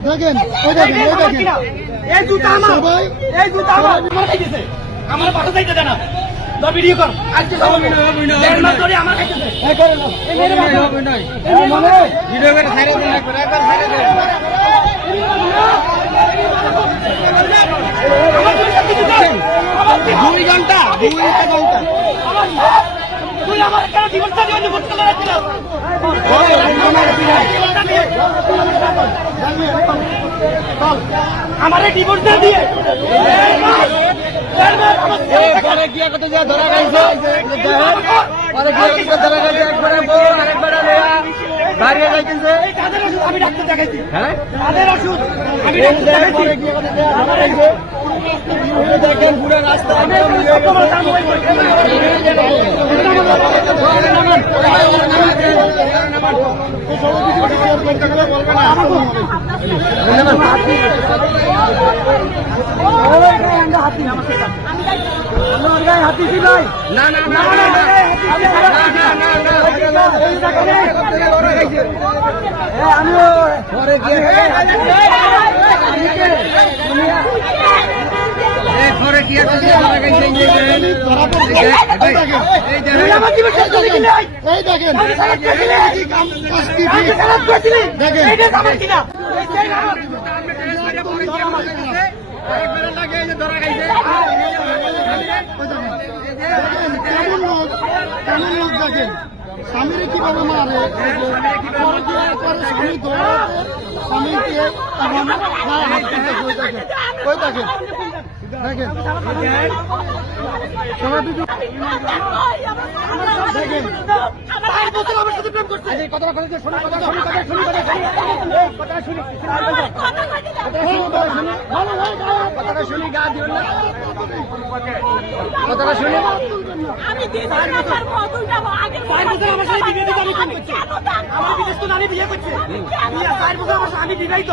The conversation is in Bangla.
দেখেন ওই দেখেন ওই দেখেন এই জুতা আমার সবাই এই জুতা আমার খাইতেছে আমার পাঠা যাইতে দেনা তো ভিডিও কর আজকে সব দেড় মাস ধরে আমার খাইতেছে এই করে না এই মেরে হবে না এই মানে ভিডিও করে ছাইরে দেন একবার ছাইরে দেন 2 ঘন্টা তুই আমার কেন জীবনটা দিয়ে ভর্তি করে রাখছিস আমারে ডিভোর্স দিয়ে পরে গিয়া কত যা ধরা গাইছে পরে গিয়া কত ধরা গাইছে একবারে বল আরেকবার লয়া দাঁড়িয়ে যাইতেছে এই কাদের ওষুধ আমি ডাক্তার দেখাইছি হ্যাঁ কাদের ওষুধ আমি ডাক্তার দেখাইছি পরে গিয়া কত ধরা গাইছে দেখেন পুরো রাস্তা হাতি ভাই না না না আমিও ঘরে গিয়ে এই দেখেন কেমন লোক দেখেন স্বামীরে কিভাবে মারে স্বামী দৌড়াতে স্বামীকে ওই দেখেন দেখেন সবাই দেখেন কথা শুনি গা দিও না কথাটা শুনি আমি বিদেশ তো নারী বিয়ে করছে আমি বিবাহিত